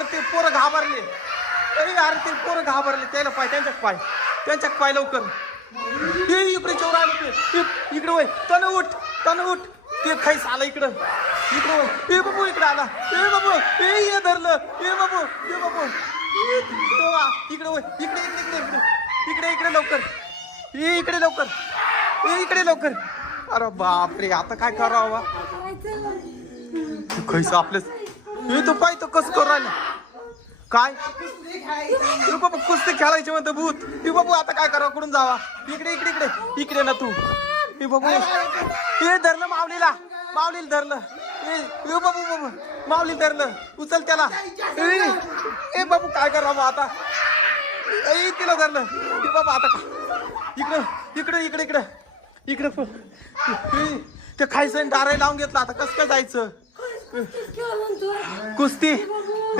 अरे ते पोरं घाबरले. अरे ते पोरं घाबरले. त्याला पाय त्यांच्या पाय लवकर. हे इकडे चोर आले ते. इकडे वय तन उठ ते खाईस आला इकडं. इकडे ए बाबू इकडे आला. ए बाबू ए धरलं. ए बाबू इकडे वय इकडे लवकर. इकडे लवकर. अरे बापरे आता काय करावं. खाईस आपलेच. हे तो पाय तो कसं करू राहिला. काय बाबा कुस्ती खेळायची म्हणतो भूत. हे बाबू आता काय करावं. कुठून जावा. इकडे ना तू. हे बाबू हे धरलं माऊलीला धरलं. ए बाबू माऊली धरलं. उचल त्याला. ए बाबू काय करावं आता. तिला धरलं. हे बाबा आता इकडे ते खायचं दाराही लावून घेतलं. आता कसं काय जायचं. कुस्ती